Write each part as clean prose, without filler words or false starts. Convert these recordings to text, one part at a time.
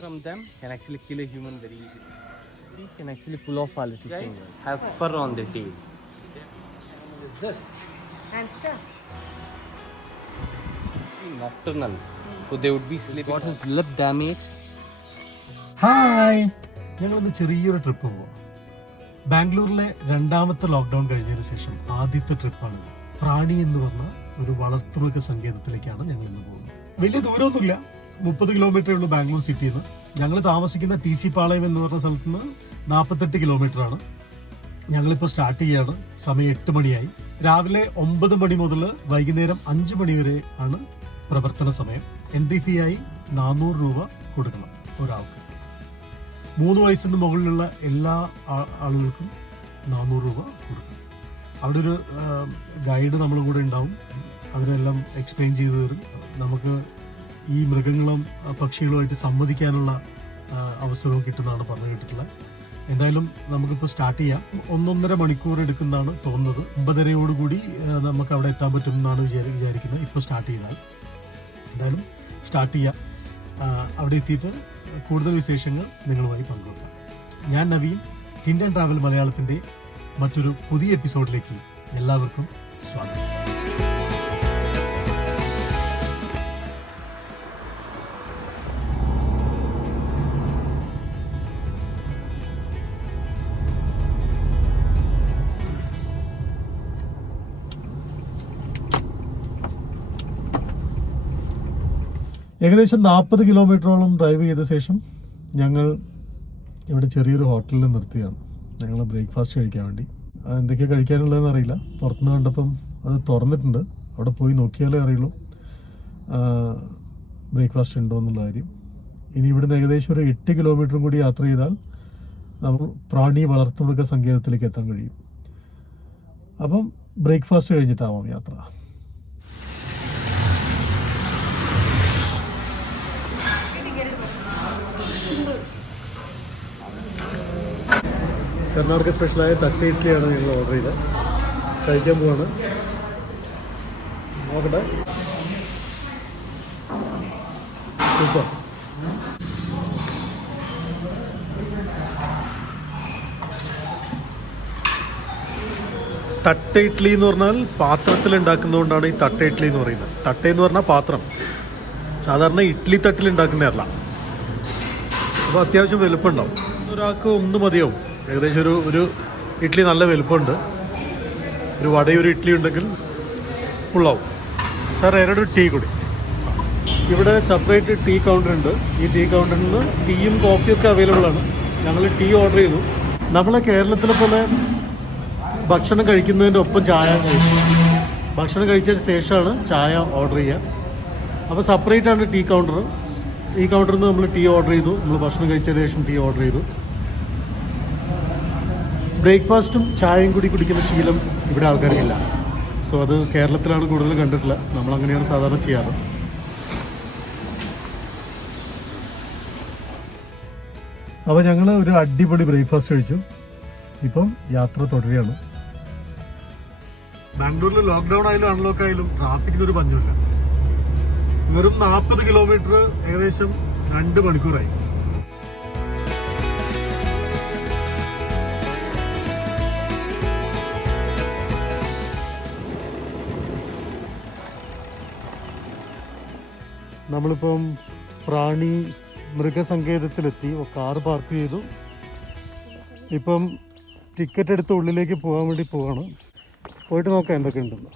From them can actually kill a human very easily. They can actually pull off all the things. Have fur on their tail. What is this? Hamster. Nocturnal. So they would be sleeping. Got his lip damage. Hi, ഞങ്ങളിന്ന് ചെറിയൊരു trip പോവാം. ബാംഗ്ലൂരിലെ രണ്ടാമത്തെ lockdown കഴിഞ്ഞതിന് ശേഷം ആദ്യത്തെ ട്രിപ്പാണിത്. പ്രാണി എന്ന് പറഞ്ഞ ഒരു വളർത്തുമൃഗ സങ്കേതത്തിലേക്കാണ് ഞങ്ങൾ ഇന്ന് പോകുന്നത്. വലിയ ദൂരമൊന്നുമില്ല, 30 കിലോമീറ്ററേ ഉള്ളൂ ബാംഗ്ലൂർ സിറ്റിയിൽ നിന്ന്. ഞങ്ങൾ താമസിക്കുന്ന TC പാളയം എന്ന് പറഞ്ഞ സ്ഥലത്ത് നിന്ന് 48 കിലോമീറ്റർ ആണ്. ഞങ്ങളിപ്പോൾ സ്റ്റാർട്ട് ചെയ്യാണ്. സമയം 8 മണിയായി. രാവിലെ 9 മണി മുതൽ വൈകുന്നേരം 5 മണി വരെ ആണ് പ്രവർത്തന സമയം. എൻട്രി ഫീ ആയി 400 രൂപ കൊടുക്കണം ഒരാൾക്ക്. 3 വയസ്സിന് മുകളിലുള്ള എല്ലാ ആളുകൾക്കും 400 രൂപ കൊടുക്കും. അവിടെ ഒരു ഗൈഡ് നമ്മളും കൂടെ ഉണ്ടാവും. അവരെല്ലാം എക്സ്പ്ലെയിൻ ചെയ്തു തരും. നമുക്ക് ഈ മൃഗങ്ങളും പക്ഷികളുമായിട്ട് സംവദിക്കാനുള്ള അവസരവും കിട്ടുന്നതാണ് പറഞ്ഞു കേട്ടിട്ടുള്ളത്. എന്തായാലും നമുക്കിപ്പോൾ സ്റ്റാർട്ട് ചെയ്യാം. 1.5 മണിക്കൂർ എടുക്കുന്നതാണ് തോന്നുന്നത്. 9:30 നമുക്ക് അവിടെ എത്താൻ പറ്റും എന്നാണ് വിചാരിക്കുന്നത്. ഇപ്പോൾ സ്റ്റാർട്ട് ചെയ്താൽ എന്തായാലും സ്റ്റാർട്ട് ചെയ്യാം. അവിടെ എത്തിയിട്ട് കൂടുതൽ വിശേഷങ്ങൾ നിങ്ങളുമായി പങ്കുവെക്കാം. ഞാൻ നവീൻ, ടിൻഡ് ആൻഡ് ട്രാവൽ മലയാളത്തിൻ്റെ മറ്റൊരു പുതിയ എപ്പിസോഡിലേക്ക് എല്ലാവർക്കും സ്വാഗതം. ഏകദേശം 40 കിലോമീറ്ററോളം ഡ്രൈവ് ചെയ്ത ശേഷം ഞങ്ങൾ ഇവിടെ ചെറിയൊരു ഹോട്ടലിൽ നിർത്തിയാണ്. ഞങ്ങൾ ബ്രേക്ക്ഫാസ്റ്റ് കഴിക്കാൻ വേണ്ടി. എന്തൊക്കെയാണ് കഴിക്കാനുള്ളതെന്ന് അറിയില്ല. പുറത്തുനിന്ന് കണ്ടപ്പം അത് തുറന്നിട്ടുണ്ട്. അവിടെ പോയി നോക്കിയാലേ അറിയുള്ളൂ ബ്രേക്ക്ഫാസ്റ്റ് ഉണ്ടോ എന്നുള്ള കാര്യം. ഇനി ഇവിടുന്ന് ഏകദേശം ഒരു 8 കിലോമീറ്ററും കൂടി യാത്ര ചെയ്താൽ നമ്മൾ പ്രാണി വളർത്തുമൃഗ സങ്കേതത്തിലേക്ക് എത്താൻ കഴിയും. അപ്പം ബ്രേക്ക്ഫാസ്റ്റ് കഴിഞ്ഞിട്ടാവാം യാത്ര. കർണാടക സ്പെഷ്യലായ തട്ട് ഇഡ്ഡലിയാണ് ഞങ്ങൾ ഓർഡർ ചെയ്തത്. കഴിക്കാൻ പോവാണ്. നോക്കട്ടെ. സൂപ്പർ. തട്ട ഇഡ്ഡലി എന്ന് പറഞ്ഞാൽ പാത്രത്തിൽ ഉണ്ടാക്കുന്നതുകൊണ്ടാണ് ഈ തട്ട ഇഡ്ഡലി എന്ന് പറയുന്നത്. തട്ട എന്ന് പറഞ്ഞാൽ പാത്രം. സാധാരണ ഇഡ്ഡലി തട്ടിൽ ഉണ്ടാക്കുന്നതല്ല. അപ്പോൾ അത്യാവശ്യം വലുപ്പമുണ്ടാവും. ഒരാൾക്ക് 1 മതിയാവും. ഏകദേശം ഒരു ഇഡ്ഡലി നല്ല വലുപ്പമുണ്ട്. ഒരു വടയൊരു ഇഡ്ഡലി ഉണ്ടെങ്കിൽ ഫുള്ളാവും. സാർ 2 ടീ കൂടി. ഇവിടെ സെപ്പറേറ്റ് ടീ കൗണ്ടർ ഉണ്ട്. ഈ ടീ കൗണ്ടറിൽ നിന്ന് ടീയും കോഫിയൊക്കെ അവൈലബിൾ ആണ്. ഞങ്ങൾ ടീ ഓർഡർ ചെയ്തു. നമ്മൾ കേരളത്തിലെ പോലെ ഭക്ഷണം കഴിക്കുന്നതിൻ്റെ ഒപ്പം ചായ കഴിക്കും. ഭക്ഷണം കഴിച്ചതിന് ശേഷമാണ് ചായ ഓർഡർ ചെയ്യുക. അപ്പോൾ സെപ്പറേറ്റ് ആണ് ടീ കൗണ്ടർ. ഈ കൗണ്ടറിൽ നിന്ന് നമ്മൾ ടീ ഓർഡർ ചെയ്തു. നമ്മൾ ഭക്ഷണം കഴിച്ചതിന് ശേഷം ടീ ഓർഡർ ചെയ്തു. ബ്രേക്ക്ഫാസ്റ്റും ചായയും കൂടി കുടിക്കുന്ന ശീലം ഇവിടെ ആൾക്കാർക്കില്ല. സോ അത് കേരളത്തിലാണ് കൂടുതൽ കണ്ടിട്ടുള്ളത്. നമ്മളങ്ങനെയാണ് സാധാരണ ചെയ്യാറ്. അപ്പോൾ ഞങ്ങൾ ഒരു അടിപൊളി ബ്രേക്ക്ഫാസ്റ്റ് കഴിച്ചു. ഇപ്പം യാത്ര തുടരുകയാണ്. ബാംഗ്ലൂരിൽ ലോക്ക്ഡൗൺ ആയാലും അൺലോക്ക് ആയാലും ട്രാഫിക്കിനൊരു പഞ്ഞമില്ല. വെറും 40 കിലോമീറ്റർ ഏകദേശം 2 മണിക്കൂറായി. നമ്മളിപ്പം പ്രാണി മൃഗസങ്കേതത്തിലെത്തി. കാറ് പാർക്ക് ചെയ്തു. ഇപ്പം ടിക്കറ്റ് എടുത്ത് ഉള്ളിലേക്ക് പോകാൻ വേണ്ടി പോവാണ്. പോയിട്ട് നോക്കാം എന്തൊക്കെ ഉണ്ടെന്ന്.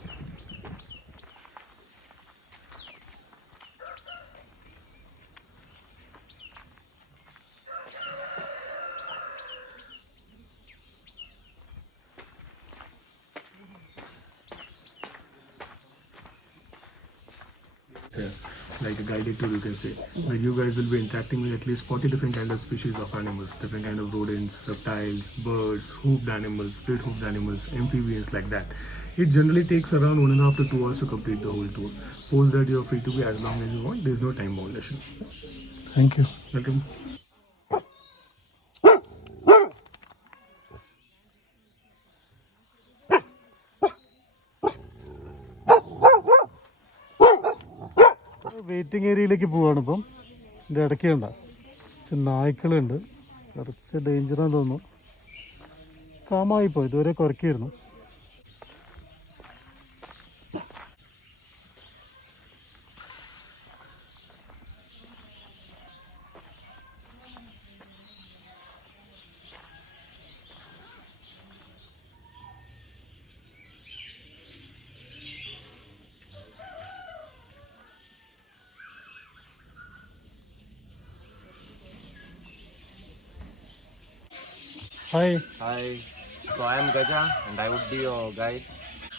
Like a guided tour, you can say, where you guys will be interacting with at least 40 different kind of species of animals, different kind of rodents, reptiles, birds, hoofed animals, split-hoofed animals, amphibians, like that. It generally takes around 1.5 to 2 hours to complete the whole tour. Post that, you are free to be as long as you want. There is no time violation. Thank you. Welcome. Waiting ഏരിയയിലേക്ക് പോവാണ് ഇപ്പം. ഇതിൻ്റെ ഇടയ്ക്കുണ്ട നായ്ക്കളുണ്ട്, കുറച്ച് ഡേഞ്ചറാന്ന് തോന്നുന്നു. കാമായിപ്പോയി, ഇതുവരെ കുറയ്ക്കായിരുന്നു. Hi. Hi, so I am Gaja and I would be your guide.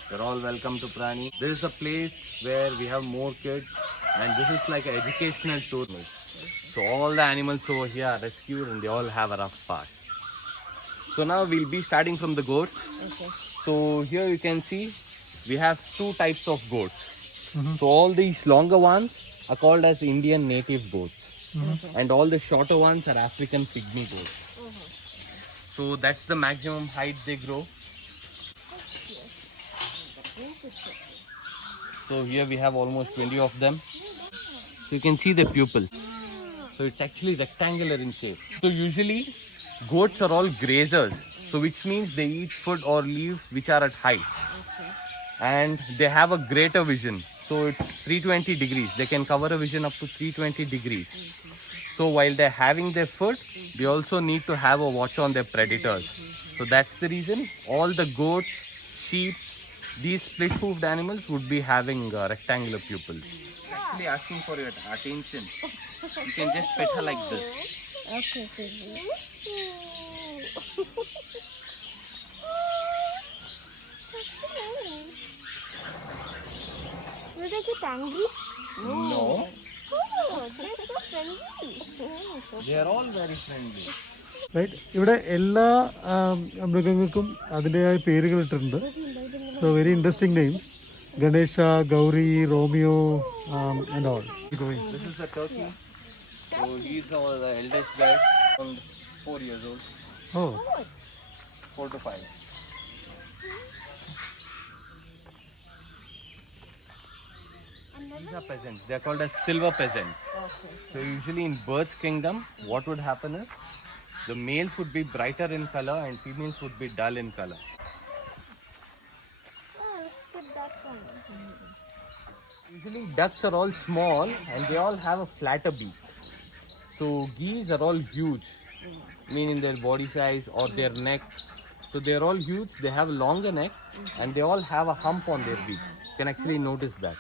You're all welcome to Prani. This is a place where we have more kids and this is like an educational tour. So all the animals over here are rescued and they all have a rough path. So now we'll be starting from the goats. Okay. So here you can see we have two types of goats. So all these longer ones are called as Indian native goats. And all the shorter ones are African pygmy goats. So that's the maximum height they grow. So here we have almost 20 of them. So you can see the pupil. So it's actually rectangular in shape. So usually goats are all grazers. So which means they eat food or leaves which are at height. And they have a greater vision. So it's 320 degrees. They can cover a vision up to 320 degrees. So while they're having their food, they also need to have a watch on their predators. So that's the reason all the goats, sheep, these split-hoofed animals would be having rectangular pupils. Actually asking for your attention. You can just pet her like this. Okay. Will they get angry? No, Oh, they're so friendly. they are all very friendly. Right. ഇവിടെ എല്ലാ മൃഗങ്ങൾക്കും അതിൻ്റെതായ പേരുകൾ ഇട്ടിട്ടുണ്ട്. So very interesting names. Ganesha, Gauri, Romeo and all. This is a turkey. So he's the eldest guy, around 4 years old, or 4 to 5. These are peasants. They are called as silver peasants. So usually in birds kingdom, what would happen is the males would be brighter in color and females would be dull in color. Oh, look at that one. Usually ducks are all small and they all have a flatter beak. So geese are all huge, meaning their body size or their neck. So they are all huge. They have a longer neck and they all have a hump on their beak. You can actually notice that.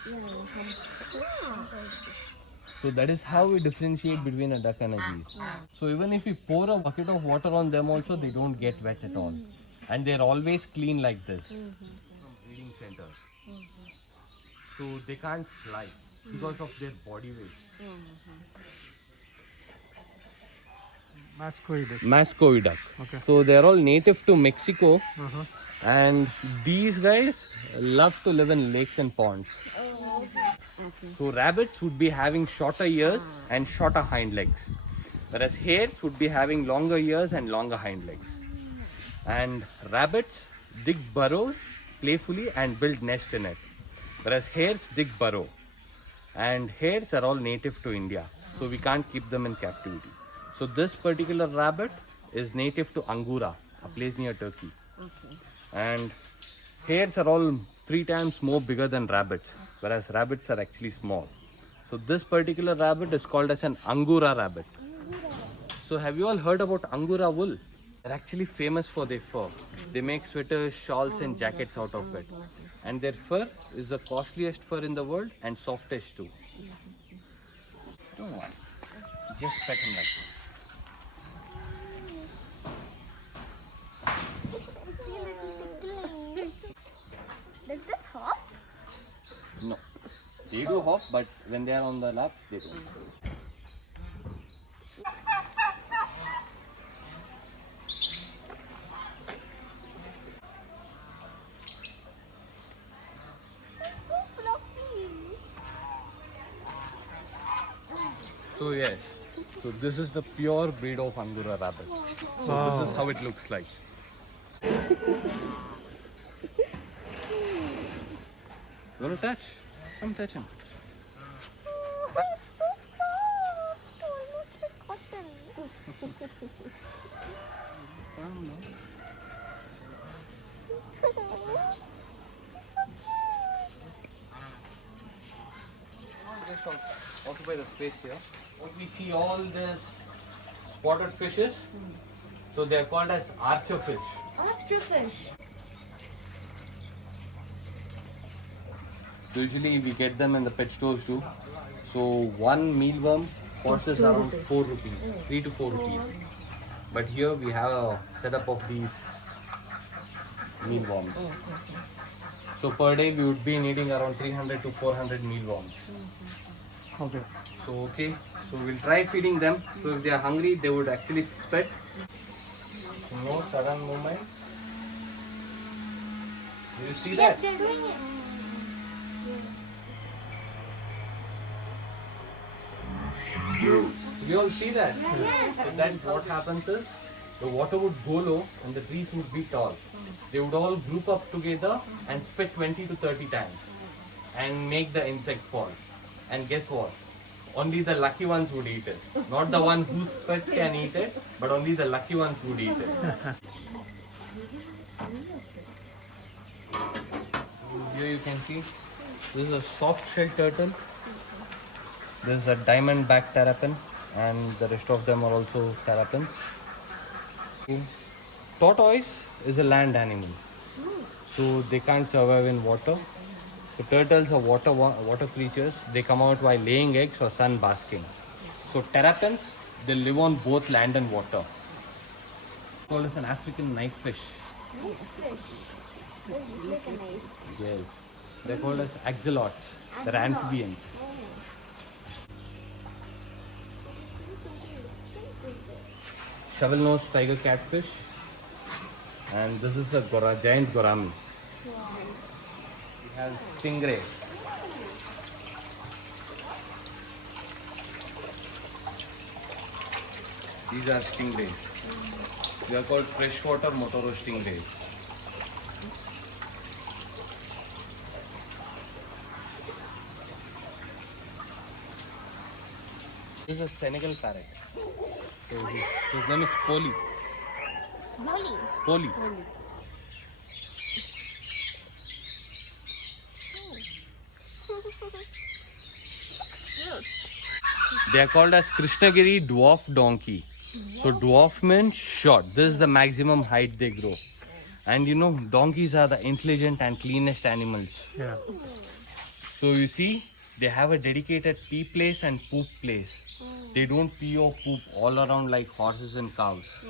So that is how we differentiate between a duck and a geese. So even if we pour a bucket of water on them also, they don't get wet at all. And they're always clean like this. From breeding centers. So they can't fly because of their body weight. Mascoi duck. Okay. So they're all native to Mexico. And these guys love to live in lakes and ponds. So rabbits would be having shorter ears and shorter hind legs, whereas hares would be having longer ears and longer hind legs. And rabbits dig burrows playfully and build nest in it, whereas hares dig burrow. And hares are all native to India, so we can't keep them in captivity. So this particular rabbit is native to Angura, a place near Turkey. And hares are all 3 times more bigger than rabbits, whereas rabbits are actually small. So this particular rabbit is called as an Angura rabbit. So have you all heard about Angura wool? They're actually famous for their fur. They make sweaters, shawls and jackets out of it. And their fur is the costliest fur in the world and softest too. Don't worry. Just pet him like this. Does this hop? No. They do hop, but when they are on the laps, they don't. So fluffy. So yes, so this is the pure breed of Angura rabbit. So this is how it looks like. You want to touch? Come touch him. occupy the space here. What we see all these spotted fishes. So they are called as archer fish. Archer fish. Usually we get them in the pet stores too. So one mealworm costs us around 4 rupees, 3 to 4 rupees. But here we have a setup of these mealworms. So per day we would be needing around 300 to 400 mealworms. Okay. So so we'll try feeding them. So if they are hungry, they would actually spit. So no sudden movement. Do you see that? They're doing it. We all see that. So that's what happens is the water would go low and the trees would be tall. They would all group up together and spit 20 to 30 times and make the insect fall. And guess what? Only the lucky ones would eat it. Not the one who spit can eat it, but only the lucky ones would eat it. Here you can see this is a soft shell turtle. This is a diamond-back terrapin, and the rest of them are also terrapins. Tortoise is a land animal, so they can't survive in water. The turtles are water creatures. They come out while laying eggs or sun basking. So terrapins, they live on both land and water. Called as an African knife fish. Yes, they're called as axolots. They're amphibians. Shovel-nosed tiger catfish, and this is a giant gourami. We have stingray. These are stingrays. They are called freshwater Motoro stingrays. This is a Senegal parrot. So his name is Poli. Poli. They are called as Krishnagiri dwarf donkey. So dwarf means short. This is the maximum height they grow. And you know, donkeys are the intelligent and cleanest animals. Yeah. So you see, they have a dedicated pee place and poop place. They don't pee or poop all around like horses and cows.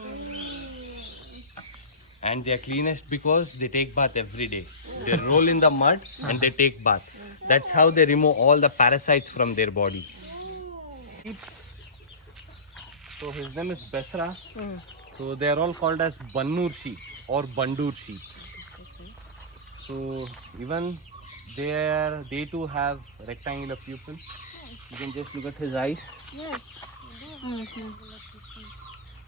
And they are cleanest because they take bath every day. They roll in the mud and they take bath. That's how they remove all the parasites from their body. So his name is Besra. So they are all called as Bannur sheep or Bandur sheep. So even they too have rectangular pupils. You can just look at his eyes.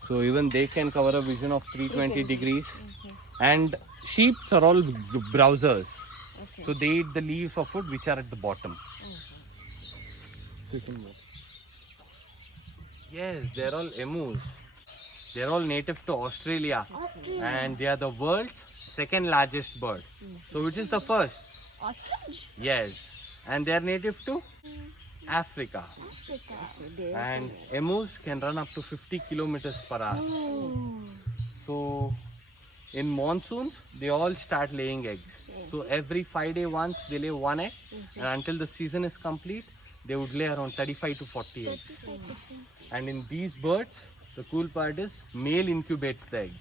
So even they can cover a vision of 320 degrees. And sheep are all browsers. So they eat the leaves of food which are at the bottom. Yes, they're all emus. They're all native to Australia. And they are the world's second largest bird. So which is the first? Ostrich? Yes. And they are native to Africa. And emus can run up to 50 kilometers per hour. So in monsoons, they all start laying eggs. So every 5 days once they lay one egg, and until the season is complete, they would lay around 35 to 40 eggs. And in these birds, the cool part is male incubates the egg.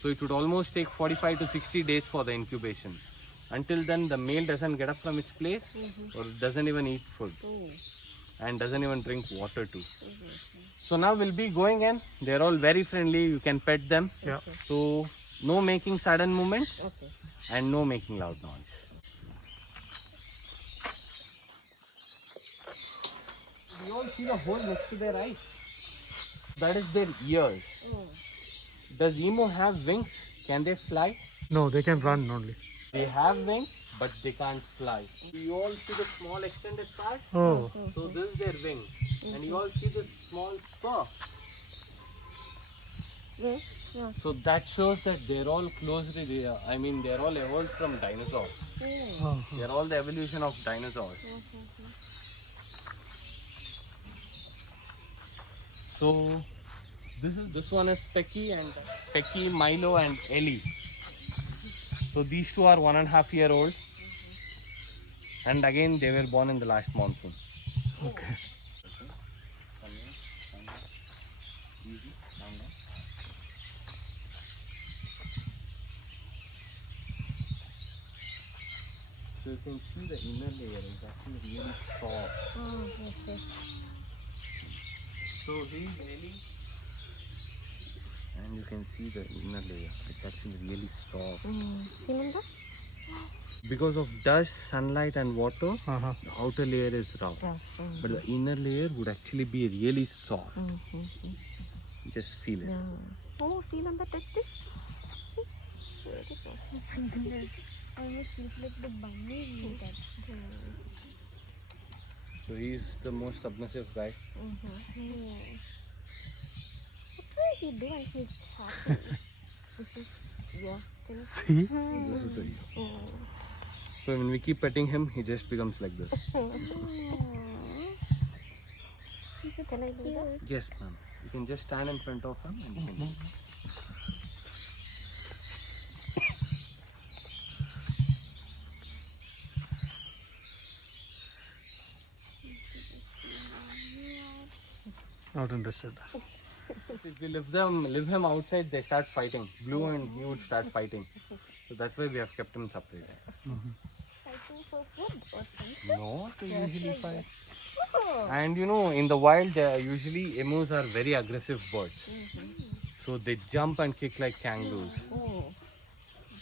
So it would almost take 45 to 60 days for the incubation. Until then, the male doesn't get up from its place or doesn't even eat food and doesn't even drink water too. So now we'll be going in. They're all very friendly. You can pet them. Yeah. So no making sudden movements and no making loud noise. You all see the hole next to their eyes? That is their ears. Does emo have wings? Can they fly? No, they can run only. They have wings, but they can't fly. You all see the small extended part? Oh. So this is their wing. And you all see the small spur. So that shows that they're all closely, they're all evolved from dinosaurs. They're all the evolution of dinosaurs. So this one is Pecky, Milo, and Ellie. So these two are 1.5 year old, and again they were born in the last monsoon. Okay. So you can see the inner layer is actually really soft. Oh, yes. So he's Ellie, and you can see the inner layer. It's actually really soft. See, Nanda? Because of dust, sunlight, and water, Uh-huh. the outer layer is rough, but the inner layer would actually be really soft. Just feel it. Yeah. Oh, see, Nanda, touch this. See? Almost feels like the bunny. So he's the most submissive guy. What will he do when he's happy? This is your thing. See? This is the reason. So when we keep petting him, he just becomes like this. Can I do that? Yes, ma'am. You can just stand in front of him and you can. Not interested. If we leave him outside, they start fighting. Blue and he would start fighting. So that's why we have kept him separate. Fighting for food or something? No, they usually fight. And you know, in the wild, usually emus are very aggressive birds. So they jump and kick like kangaroos.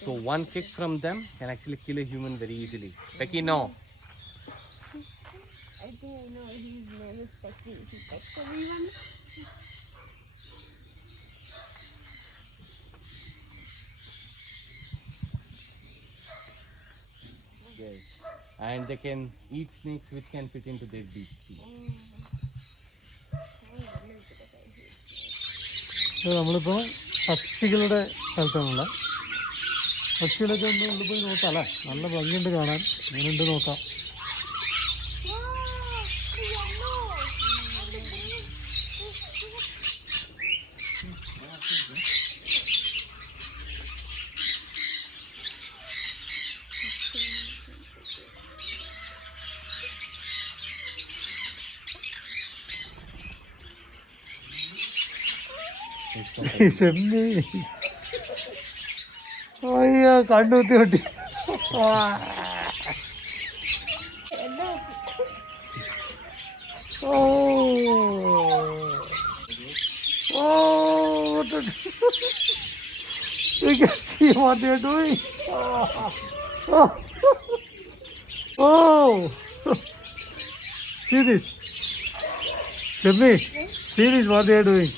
So one kick from them can actually kill a human very easily. Pecky, no. I think I know his name is Pecky. He pecks everyone. Yes. And they can eat snakes which can fit into their beak. നമ്മളിപ്പോൾ പക്ഷികളുടെ സ്ഥലത്താണുള്ള പക്ഷികളൊക്കെ ഒന്ന് ഉള്ളിൽ പോയി നോക്കാം അല്ലേ? നല്ല ഭംഗിയുണ്ട് കാണാൻ. അങ്ങനെയുണ്ട് നോക്കാം. ഷെമ്മി അയ്യോ കണ്ണുത്തി പൊട്ടി. ഓ ഓ you can see what they're doing. Oh, see this, Shemi, see this what they are doing.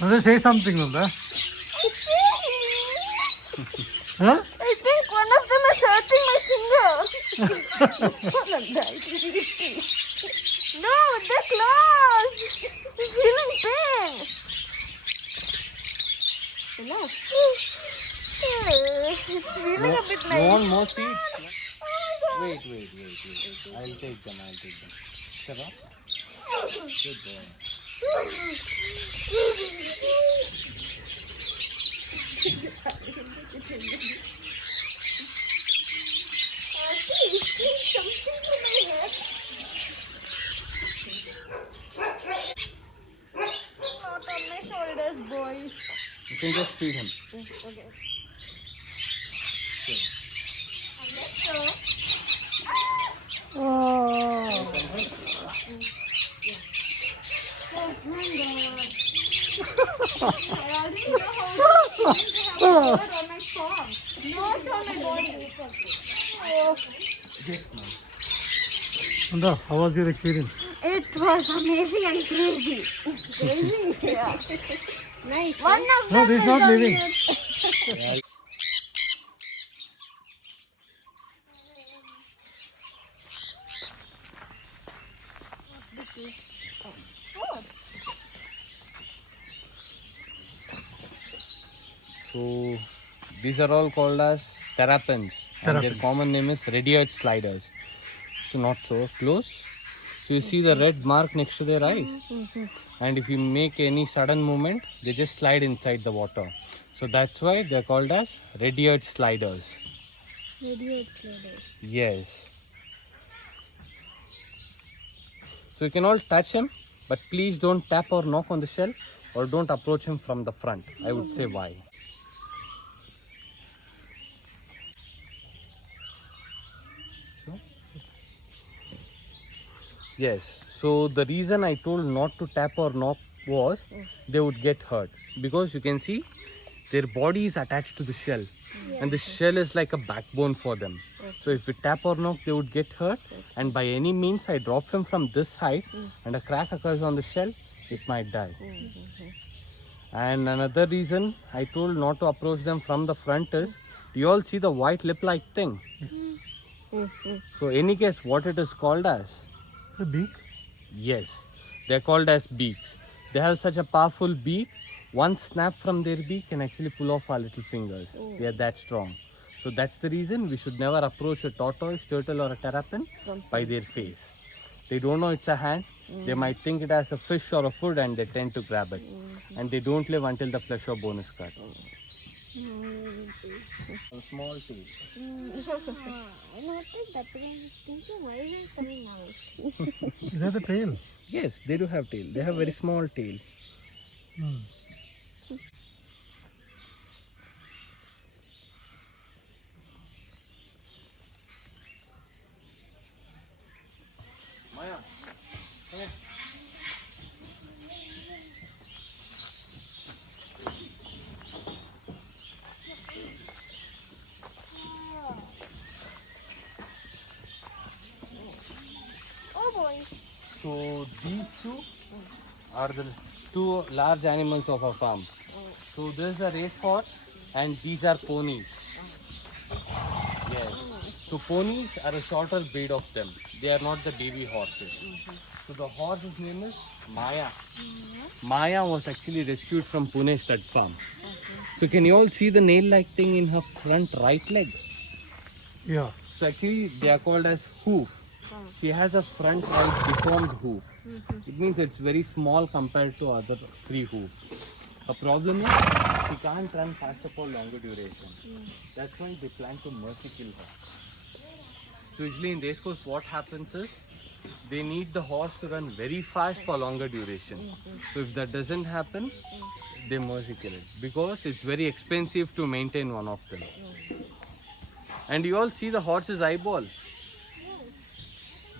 Now say something, Nanda. Huh? I think one of them is hurting my finger. No, they're closed. I'm feeling pain. Enough. It's feeling a bit You like. want more seeds? Wait. I'll take them. Shut up. Good boy. Not on my shoulders, boys. You can just feed him. Okay. Nanda, how was your experience? It was amazing and crazy. Crazy? Yeah. Nice. One of No, them this is is not on living. mute. So these are all called as terrapins, and their common name is red-eared sliders. So not so close. So you see the red mark next to their eyes, and if you make any sudden movement, they just slide inside the water. So that's why they're called as red-eared sliders. Red-eared sliders. Yes. So you can all touch him, but please don't tap or knock on the shell, or don't approach him from the front. I would say why. Yes. So the reason I told not to tap or knock was they would get hurt, because you can see their body is attached to the shell, and the shell is like a backbone for them. So if we tap or knock, they would get hurt, and by any means I drop him from this height and a crack occurs on the shell, it might die. And another reason I told not to approach them from the front is, you all see the white lip-like thing. So any guess what it is called as? The beak? Yes, they're called as beaks. They have such a powerful beak. One snap from their beak can actually pull off our little fingers. They are that strong. So that's the reason we should never approach a tortoise, turtle or a terrapin by their face. They don't know it's a hand. They might think it as a fish or a food, and they tend to grab it. And they don't live until the flesh or bone is cut. A small tail. I noticed that, but I was thinking, why is it coming out? Is that the tail? Yes, they do have tail. They have very small tail. Maya, come here. Oh boy. So these two are the two large animals of our farm. So this is a racehorse, and these are ponies. Yes. So ponies are a shorter breed of them. They are not the baby horses. So the horse's name is Maya. Maya was actually rescued from Pune Stud Farm. So can you all see the nail-like thing in her front right leg? Yeah. So actually they are called as hoof. She has a front right deformed hoof. It means it's very small compared to other three hoofs. The problem is she can't run faster for longer duration. That's why they plan to mercy kill her. So usually in race course what happens is they need the horse to run very fast for longer duration. So if that doesn't happen, they mercy kill it, because it's very expensive to maintain one of them. And you all see the horse's eyeball.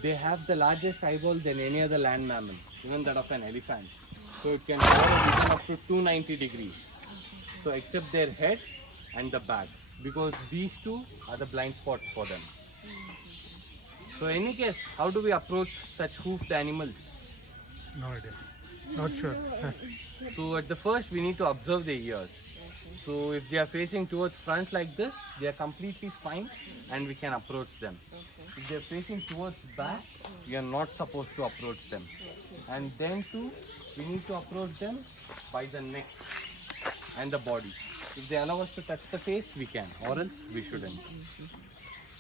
They have the largest eyeball than any other land mammal, even that of an elephant. So it can have a vision up to 290 degrees. So except their head and the back, because these two are the blind spots for them. So any case, how do we approach such hoofed animals? No idea. Not sure. So at the first we need to observe their ears. So if they are facing towards front like this, they are completely fine and we can approach them. If they are facing towards back, we are not supposed to approach them. And then too, we need to approach them by the neck and the body. If they allow us to touch the face, we can, or else we shouldn't.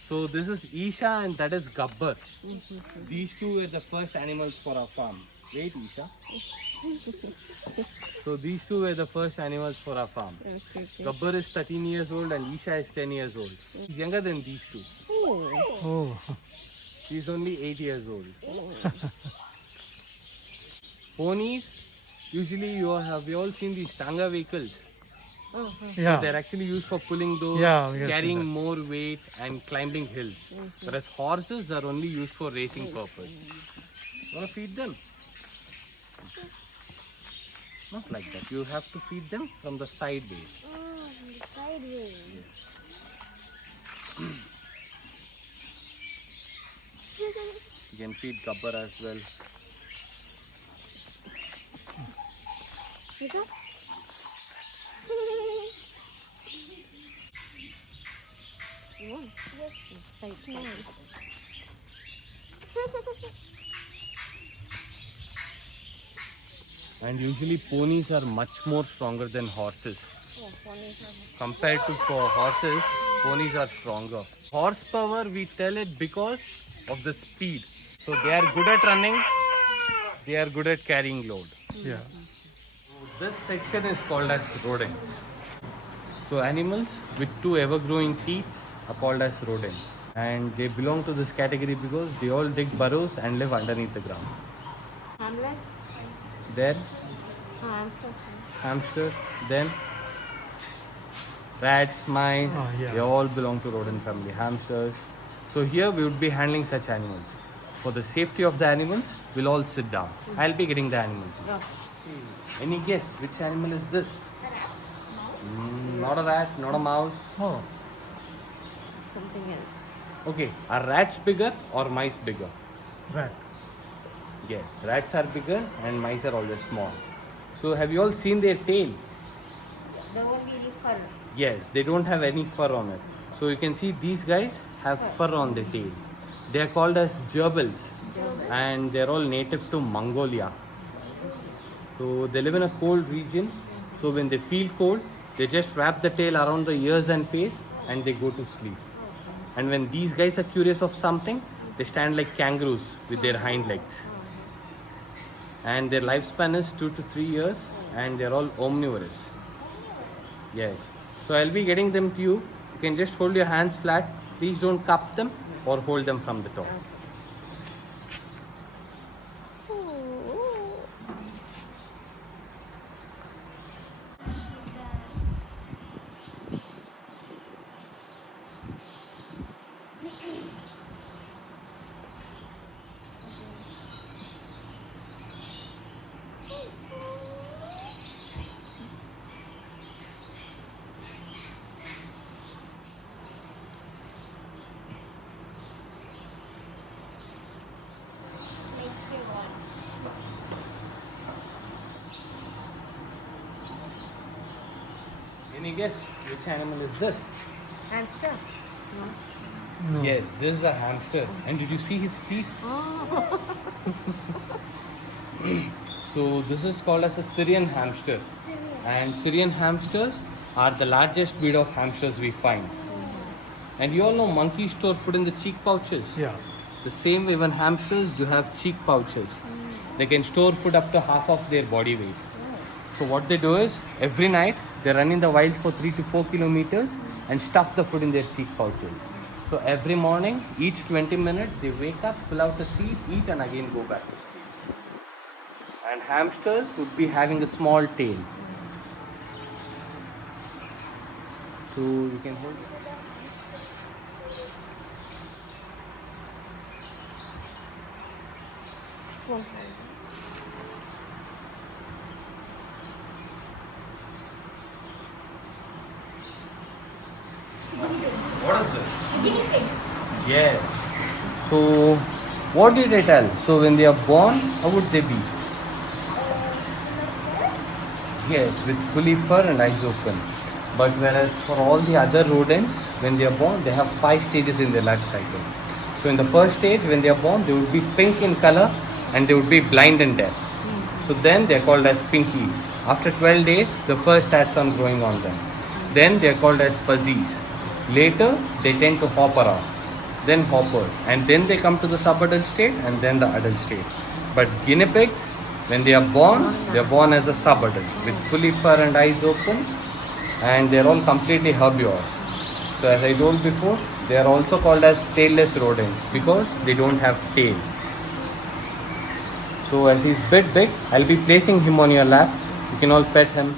So this is Isha and that is Gabbar. These two were the first animals for our farm. Wait, Isha. So these two were the first animals for our farm. Gabbar is 13 years old and Isha is 10 years old. She's younger than these two. Oh. She's only 8 years old. Ponies, usually we all seen these tanga vehicles. Yeah. They're actually used for pulling those, Yeah, we have carrying seen more weight and climbing hills. Whereas horses are only used for racing purpose. Want to feed them? Not like that. You have to feed them from the sideways. Sideways. You can feed Gabbar as well. And usually ponies are much more stronger than horses. Oh, ponies are. Compared to horses, ponies are stronger. Horsepower, we tell it because of the speed. So they are good at running, they are good at carrying load. Yeah. This section is called as rodents. So animals with 2 ever-growing teeth are called as rodents. And they belong to this category because they all dig burrows and live underneath the ground. Hamlet? Then Oh, hamster. hamster, then rats, mice, Yeah. they all belong to rodent family, hamsters. So here we would be handling such animals. For the safety of the animals, we'll all sit down. I'll be getting the animals. Oh. Any guess which animal is this? Not a rat, not a mouse. Oh. Something else. Okay, are rats bigger or mice bigger? Rat. Yes, rats are bigger and mice are always small. So have you all seen their tail? There won't be any fur. Yes, they don't have any fur on it. So you can see these guys have fur on their tail. They are called as gerbils and they're all native to Mongolia. So they live in a cold region. So when they feel cold, they just wrap the tail around the ears and face and they go to sleep. And when these guys are curious of something, they stand like kangaroos with their hind legs. And their lifespan is 2 to 3 years and they're all omnivorous. Yes. So I'll be getting them to you. You can just hold your hands flat. Please don't cup them or hold them from the top. Any guess which animal is this? Hamster? No. Yes, this is a hamster. And did you see his teeth? Oh. So this is called as a Syrian hamster. And Syrian hamsters are the largest breed of hamsters we find. And you all know monkeys store food in the cheek pouches. Yeah. The same way when hamsters do have cheek pouches. They can store food up to half of their body weight. So what they do is every night they run in the wild for 3 to 4 kilometers and stuff the food in their cheek pouches. So every morning, each 20 minutes, they wake up, pull out a seed, eat and again go back to sleep. And hamsters would be having a small tail. So you can hold it. What is this? Guinea pig. Yes. So, what did I tell? So, when they are born, how would they be? Yes, with fully fur and eyes open. But whereas for all the other rodents, when they are born, they have 5 stages in their life cycle. So, in the first stage, when they are born, they would be pink in color and they would be blind and deaf. So, then they are called as pinkies. After 12 days, the fur starts on growing on them. Then they are called as fuzzies. Later, they tend to hop around, then hoppers, and then they come to the sub-adult state and then the adult state. But guinea pigs, when they are born as a sub-adult with fully fur and eyes open, and they are all completely herbivores. So as I told before, they are also called as tailless rodents because they don't have tail. So as he's a bit big, I'll be placing him on your lap. You can all pet him.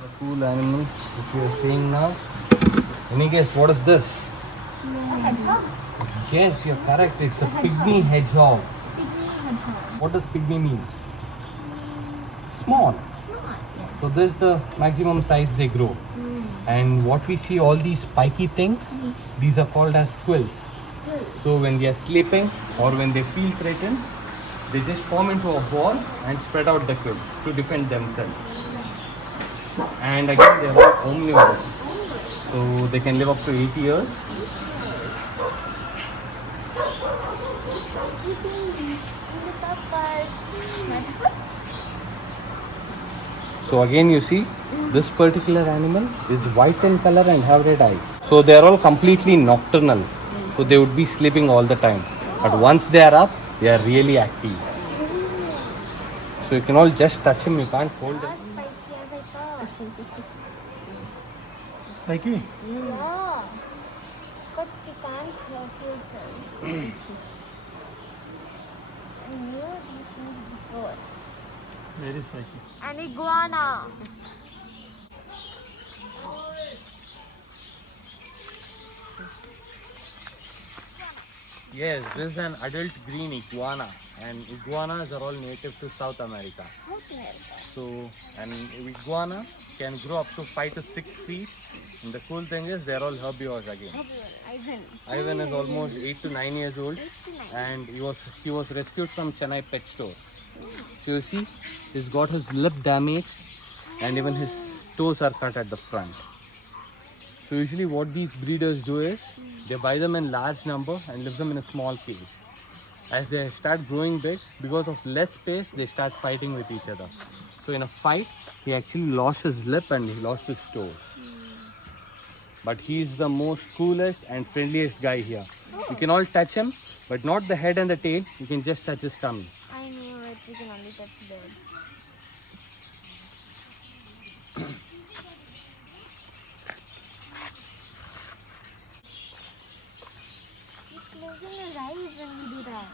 The cool animal which you are seeing now. Any guess what is this? Yes, you're correct. It's a pygmy hedgehog. What does pygmy mean? Small. So this is the maximum size they grow. And what we see, all these spiky things, these are called as quills. So when they are sleeping or when they feel threatened, they just form into a ball and spread out the quills to defend themselves. And again, they are all omnivorous, so they can live up to 8 years. So again, you see, this particular animal is white in color and have red eyes. So they are all completely nocturnal. So they would be sleeping all the time. But once they are up, they are really active. So you can all just touch him, you can't hold him. Spiky as I thought. Spiky? Yeah. But you can't feel it. I knew these things before. Very spiky. An iguana. Yes, this is an adult green iguana, and iguanas are all native to South America. So an iguana can grow up to 5 to 6 feet. And the cool thing is they're all herbivores again. Ivan. Ivan is almost 8 to 9 years old, and he was rescued from Chennai pet store. So you see, he's got his lip damaged, and even his toes are cut at the front. So usually what these breeders do is they buy them in large number and leave them in a small cage. As they start growing big, because of less space, they start fighting with each other. So in a fight, he actually lost his lip and he lost his toes. But he's the most coolest and friendliest guy here. You can all touch him, but not the head and the tail. You can just touch his tummy. I know it. We can only touch bird. He's closing his eyes when we do that.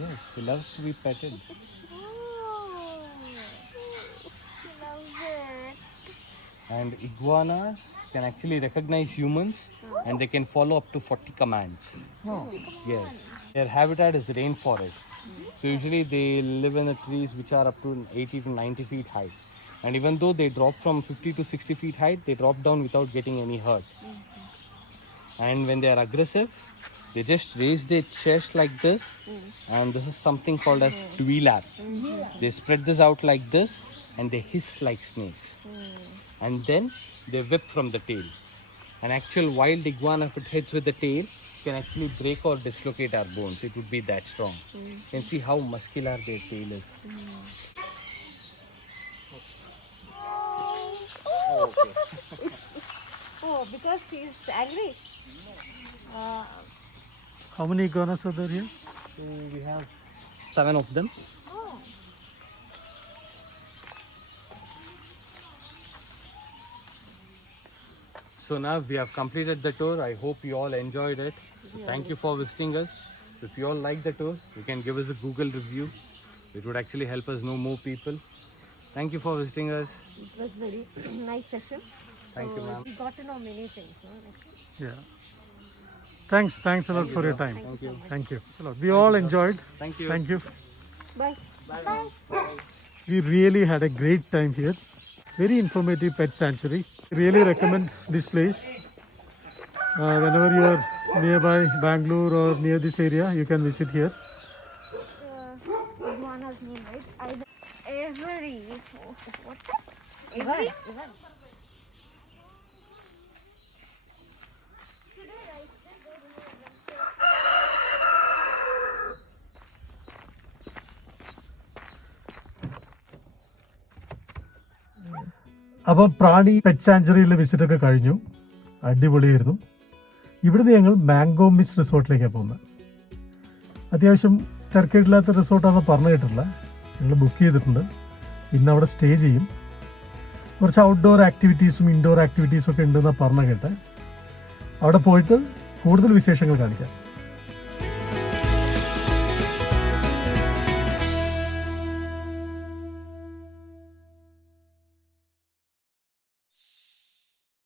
Yes, he loves to be petted. Oh, he loves it. And iguanas can actually recognize humans and they can follow up to 40 commands. Yes. Their habitat is rainforest. So usually they live in the trees which are up to 80 to 90 feet high. And even though they drop from 50 to 60 feet height, they drop down without getting any hurt. And when they are aggressive, they just raise their chest like this. And this is something called as tuilap. They spread this out like this and they hiss like snakes. And then they whip from the tail. An actual wild iguana, if it hits with the tail, can actually break or dislocate our bones. It would be that strong. You can see how muscular their tail is. Oh, because he's angry. How many iguanas are there here? So we have 7 of them. Oh. So now we have completed the tour. I hope you all enjoyed it. So thank you for visiting us. If you all like the tour, you can give us a Google review. It would actually help us know more people. Thank you for visiting us. It was very nice session. Thank you, ma'am. We got to know many things. No? Yeah. Thanks a lot for your time. Thank you. Thank you. We all enjoyed. Thank you. Thank you. Bye. Bye. We really had a great time here. Very informative pet sanctuary. Really recommend this place. Whenever you are nearby Bangalore or near this area, you can visit here. Iguana's name, right? Avery. What? Avery? അപ്പോൾ പ്രാണി pet സാഞ്ചുറിയിലെ visit ഒക്കെ കഴിഞ്ഞു. അടിപൊളിയായിരുന്നു. ഇവിടുന്ന് ഞങ്ങൾ mango mist റിസോർട്ടിലേക്കാണ് പോകുന്നത്. അത്യാവശ്യം തിരക്കേടില്ലാത്ത റിസോർട്ടാണെന്ന് പറഞ്ഞു കേട്ടിട്ടില്ല. ഞങ്ങൾ ബുക്ക് ചെയ്തിട്ടുണ്ട്. ഇന്ന് അവിടെ സ്റ്റേ ചെയ്യും. കുറച്ച് ഔട്ട്ഡോർ ആക്ടിവിറ്റീസും ഇൻഡോർ ആക്ടിവിറ്റീസും ഒക്കെ ഉണ്ടെന്നാണ് പറഞ്ഞു കേട്ടെ. അവിടെ പോയിട്ട് കൂടുതൽ വിശേഷങ്ങൾ കാണിക്കാം.